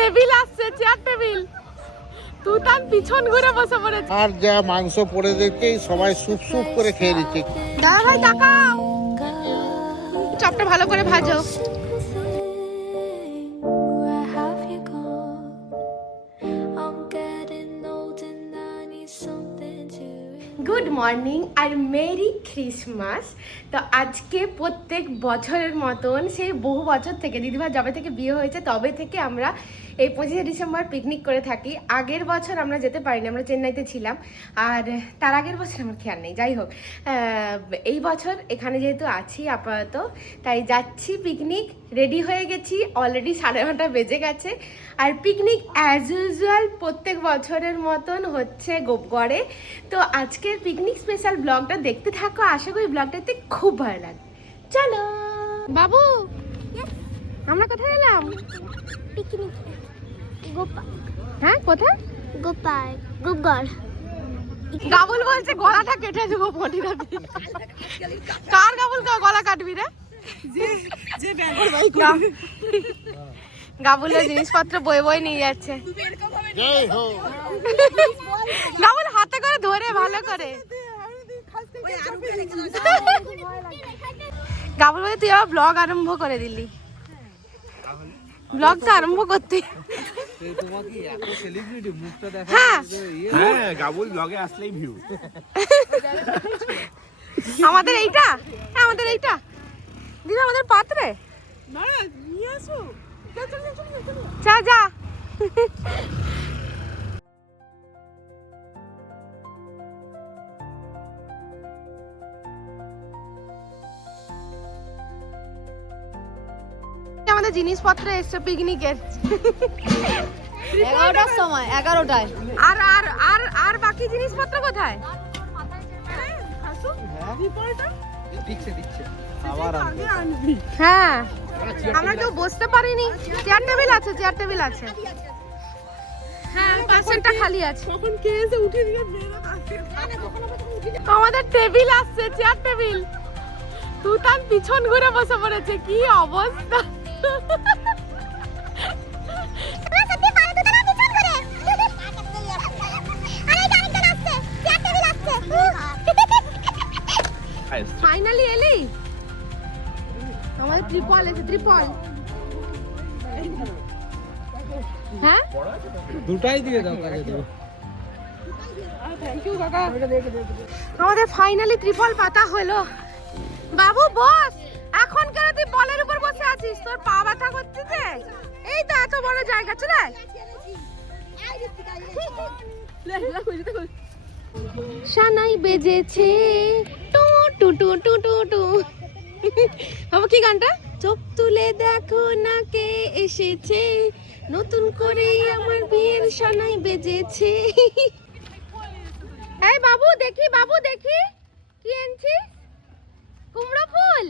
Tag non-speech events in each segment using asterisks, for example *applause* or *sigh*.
Table আসছে chair table. তুই তার পিছন ঘুরে বসে পড়েছে। আর যা মাংস পড়ে দিচ্ছে সবাই সুপ সুপ করে খেয়ে নিচ্ছে। দাদা ভাই তাকাও। চপটা ভালো করে ভাজো। গুড মর্নিং আর মেরি ক্রিসমাস তো আজকে প্রত্যেক বছরের মতন সেই বহু বছর থেকে দিদিভাই যবে থেকে বিয়ে হয়েছে তবে থেকে আমরা এই পঁচিশে ডিসেম্বর পিকনিক করে থাকি। আগের বছর আমরা যেতে পারিনি আমরা চেন্নাইতে ছিলাম। আর তার আগের বছর আমার খেয়াল নেই যাই হোক। এই বছর এখানে যেহেতু আছি আপাতত তাই যাচ্ছি পিকনিক রেডি হয়ে গেছি অলরেডি সাড়ে নটা বেজে গেছে। আর পিকনিক অ্যাজ ইউজুয়াল প্রত্যেক বছরের মতন হচ্ছে গোপগড়ে। তো আজকের পিকনিক স্পেশাল ব্লগটা দেখতে থাকো আশা করি ব্লগটাতে খুব ভালো লাগবে। চলো! বাবু! আমরা কোথায় এলাম? পিকনিক হ্যাঁ কোথায়? গোপাল গোগর গাবুল বলছে গলাটা কেটে দেবো পটিটা কার গাবুল কা- গলা কাটবি রে? গাবুলের জিনিসপত্র বই বই নিয়ে যাচ্ছে। গাবুল হাতে করে ধরে ভালো করে। গাবুল বলে তুই আবার ব্লগ আরম্ভ করে দিলি। ব্লগ তো আরম্ভ করতে। হ্যাঁ। হ্যাঁ গাবুল ব্লগে আসলেই ভিউ আমাদের এইটা? হ্যাঁ, আমাদের এইটা। দিদি আমাদের পাত্রে যা যা। আমাদের জিনিসপত্র এসছে পিকনিকের এগারোটার সময় এগারোটায়। আর আর আর আর বাকি জিনিসপত্র কোথায়? হ্যাঁ। আমরা কেউ বসতে পারিনি। চেয়ার টেবিল আছে চেয়ার টেবিল আছে। হ্যাঁ পাশেরটা খালি আছে। কখন কে এসে উঠে দিয়ে আমাদের টেবিল আসছে চেয়ার টেবিল তুতান পিছন ঘুরে বসে পড়েছে কি অবস্থা? ফাইনালি এলি? আমাদের ত্রিপল এসে ত্রিপল। হ্যাঁ? দুটাই দিয়ে দাও কাজে দেবো আমাদের ফাইনালি ত্রিপল পাতা হলো। বাবু বস! এখন কেন তুই বলের উপর বসে আছিস? তোর পা ব্যথা করছে যে? এই তো এত বড় জায়গা, চলে। সানাই বেজেছে। টু টু টু টু টু টু। বাবু কি গানটা? চোখ তুলে দেখো না কে এসেছে। নতুন করে আমার বিয়ের সানাই বেজেছে। এই বাবু, দেখি বাবু, দেখি। কি আনছিস কুমড়ো ফুল?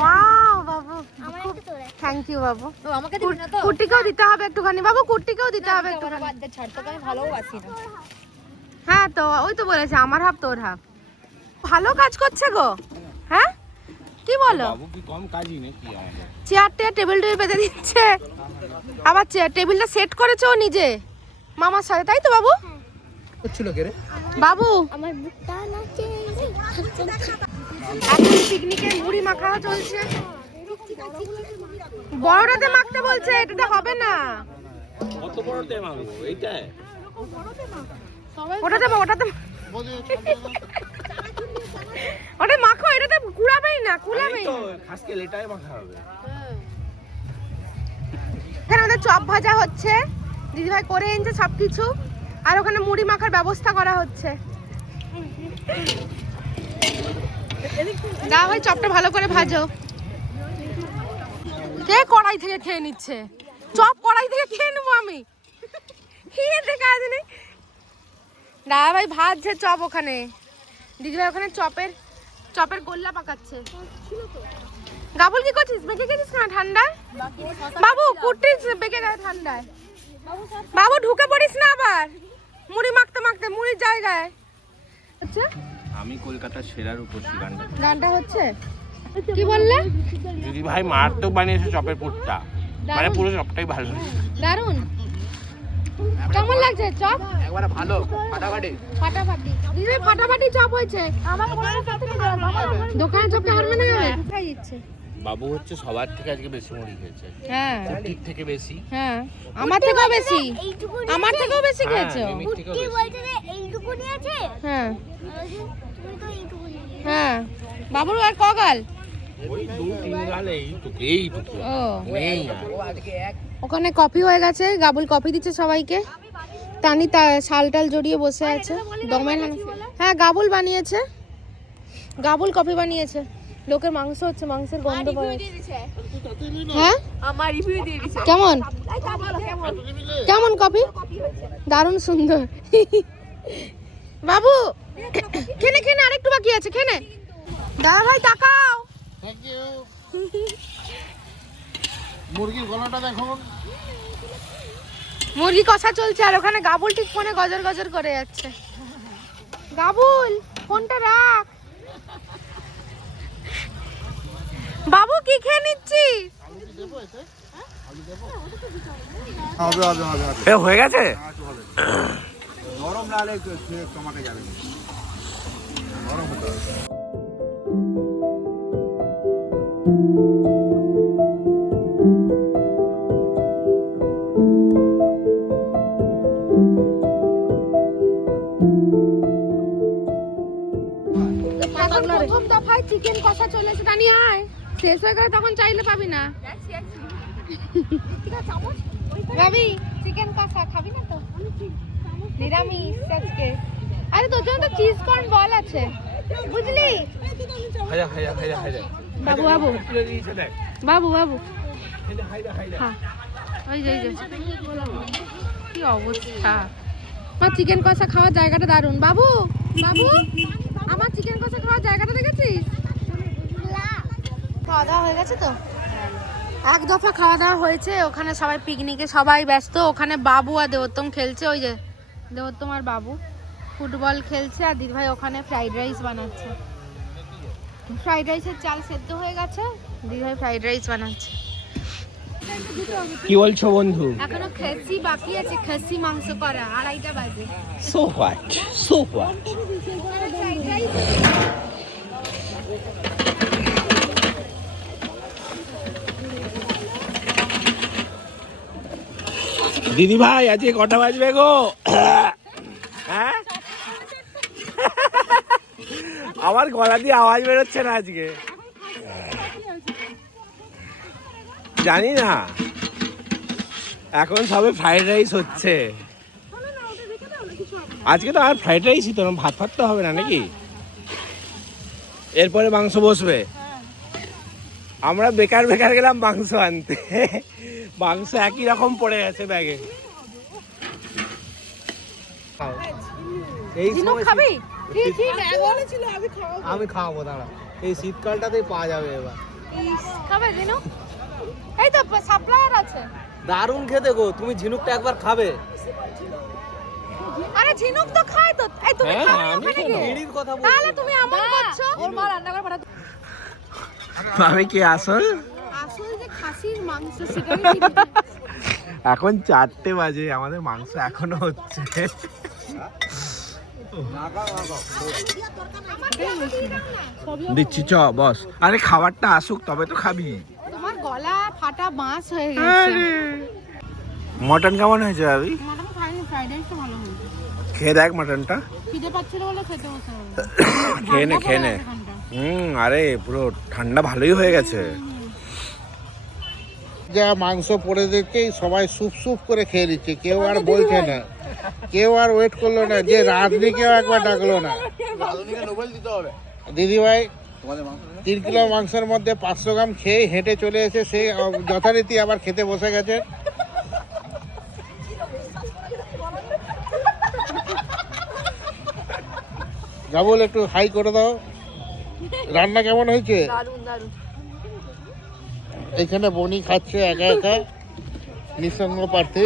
ওয়াও বাবু আমার একটা তোরা থ্যাংক ইউ বাবু। ও আমাকে দিবি না তো? কুর্তিকেও দিতে হবে একটুখানি। বাবু কুর্তিকেও দিতে হবে একটুখানি। বাদ দে ছাড় তোকে আমি ভালোবাসি না। হ্যাঁ তো ওই তো বলেছে আমার হাফ তোর হাফ। ভালো কাজ করছে গো। হ্যাঁ? কি বলো? বাবু কি কম কাজই নাকি আমাদের চেয়ার টেবিল টেবিল বেঁধে দিচ্ছে। আবার চেয়ার টেবিলটা সেট করেছে ও নিজে। মামার সাথে তাই তো বাবু? হচ্ছিল কে রে? বাবু। আমার বুকটা নাচে। এখন পিকনিকে মুড়ি মাখা চলছে। বড়টাতে মাখতে বলছে এটাতে হবে না। কত বড় টেম আমি এইটাই। ওটাতে ওটাতে ওটা মাখো এটাতে কুড়াবেই না কুড়াবেই না। এটাই মাখা হবে। এখানে আমাদের চপ ভাজা হচ্ছে। দিদিভাই করে এনেছে সব কিছু আর ওখানে মুড়ি মাখার ব্যবস্থা করা হচ্ছে। দা ভাই চপটা ভালো করে ভাজো। কে কড়াই থেকে খেয়ে নিচ্ছে? চপ কড়াই থেকে খেয়ে নেব আমি। খেয়ে কাজ নেই। দাদা ভাই ভাজছে চপ ওখানে। দিদিভাই ওখানে চপের চপের গোল্লা পাকাচ্ছে। গাবুল কি করছিস? বেঁকে গেছিস না ঠান্ডায়? বাবু কুটিস বেঁকে গেছে ঠান্ডায়। বাবু ঢুকে পড়িস না আবার। মুড়ি মাখতে মাখতে মুড়ির জায়গায়। আচ্ছা। আমি কলকাতার সেরার উপসী গানটা। গানটা হচ্ছে? কি বললে? দিদি ভাই মারাত্মক বানিয়েছে চপের পুরটা। মানে পুরো চপটাই ভালো দারুণ কেমন লাগছে চপ? একবারে ভালো ফাটাফাটি। ফাটাফাটি। দিদি ফাটাফাটি চপ হয়েছে। আমার দোকানে চপটা হারবে না খাই দিচ্ছে বাবু হচ্ছে সবার থেকে আজকে বেশি মুড়ি খেয়েছে। হ্যাঁ। ঠিক থেকে বেশি। হ্যাঁ। আমার থেকেও বেশি। আমার থেকেও বেশি খেয়েছে খেয়েছো? লিমিট থেকেও কি বেশি। বলছে যে এইটুকুনি আছে? হ্যাঁ। তুমি তো এইটুকুনি হ্যাঁ। বাবুর আর কগাল তিন ওখানে কফি হয়ে গেছে গাবুল কফি দিচ্ছে সবাইকে। টানি তা শাল টাল জড়িয়ে বসে আছে। দমের হ্যাঁ গাবুল বানিয়েছে। গাবুল কফি বানিয়েছে। লোকের মাংস হচ্ছে মাংসের গন্ধ পাওয়া যাচ্ছে। হ্যাঁ? আমার রিভিউ দিয়ে দিছে কেমন? কেমন কফি? দারুণ সুন্দর। *laughs* বাবু খেনে খেনে আরেকটু বাকি আছে খেনে। দাদা ভাই তাকাও। থ্যাংক ইউ মুরগির গলাটা দেখুন মুরগি কষা চলছে আর ওখানে গাবুল ঠিক ফোনে গজর গজর করে যাচ্ছে। গাবুল ফোনটা রাখ। বাবু কি খেয়ে নিচ্ছিস? হবে হবে হবে হবে হয়ে গেছে নরম না হলে টমাটো যাবে। নরম হতে হবে। প্রথম দফায় চিকেন কষা চলে এসে টানি আয়। শেষ হয়ে গেলে তখন চাইলে পাবি না। রবি চিকেন কষা খাবি না তো? নিরামিষ আজকে। আরে তোর জন্য তো চিজ কর্ন বল আছে। বুঝলি? হাজা হাজা হাজা হাজা বাবু বাবু। বাবু বাবু। হাজা হাজা হাজা খা ওই যে কি অবস্থা? আমার চিকেন কষা খাওয়ার জায়গাটা দারুণ। বাবু বাবু আমার চিকেন কষা খাওয়ার জায়গাটা দেখেছিস? খাওয়া দাওয়া হয়ে গেছে তো? এক দফা খাওয়া দাওয়া হয়েছে ওখানে সবাই পিকনিকে সবাই ব্যস্ত ওখানে বাবু আর দেবোত্তম খেলছে ওই যে। দেবোত্তম তোমার বাবু। ফুটবল খেলছে আর দিদিভাই ওখানে ফ্রাইড রাইস বানাচ্ছে। ফ্রাইড রাইসের চাল সেদ্ধ হয়ে গেছে দিদিভাই ফ্রাইড রাইস বানাচ্ছে। কি বলছো বন্ধু? এখনও খেসি বাকি আছে খেসি মাংস করা আড়াইটা বাজে। সো হোয়াট সো হোয়াট দিদি ভাই আজকে কটা বাজবে গো? হ্যাঁ? আমার গলা দিয়ে আওয়াজ বেরোচ্ছে না আজকে। জানি না। এখন সবে ফ্রাইড রাইস হচ্ছে। আজকে তো আর ফ্রাইড রাইসই তো ভাত ফাত তো হবে না নাকি? এরপরে মাংস বসবে। আমরা বেকার বেকার গেলাম মাংস আনতে। মাংস একই রকম পড়ে গেছে ব্যাগে। এই ঝিনুক খাবি? আমি খাওয়াবো। দাঁড়া। এই শীতকালটাতেই পাওয়া যাবে এবার। এই তো সাপ্লায়ার আছে। দারুণ খেতে গো তুমি ঝিনুকটা একবার খাবে। আরে ঝিনুক তো খায় তো। এই তুমি হ্যাঁ, খাবে না? কথা তাহলে বলছি। তুমি এমন করছ ওর মা রান্না করে পাঠাতো। আমি কি আসল? এখন চারটে বাজে আমাদের মাংস এখনও হচ্ছে। দিচ্ছি চ বস। আরে খাবারটা আসুক তবে তো খাবি। তোমার গলা ফাটা বাঁশ হয়ে গেছে। মটন কেমন হয়েছে ভাবি? মাটন খাইনি ফ্রাইড রাইসটা ভালো হয়েছে। খেয়ে দেখ মটনটা। খিদে পাচ্ছিল বলে খেতে বসে *coughs* খেয়ে নে খেয়ে নে। হুম আরে পুরো ঠান্ডা ভালোই হয়ে গেছে। যা মাংস পড়ে দিচ্ছে সবাই সুপ সুপ করে খেয়ে নিচ্ছে। কেউ আর বলছে না। কেউ আর ওয়েট করল না যে রাঁধনি কেউ একবার ডাকলো না। দিদি ভাই তিন কিলো মাংসের মধ্যে পাঁচশো গ্রাম খেয়ে হেঁটে চলে এসে সে যথারীতি আবার খেতে বসে গেছে। যাবল একটু হাই করে দাও। রান্না কেমন হয়েছে? এখানে বনি খাচ্ছে একা একা নিঃসঙ্গ প্রার্থী।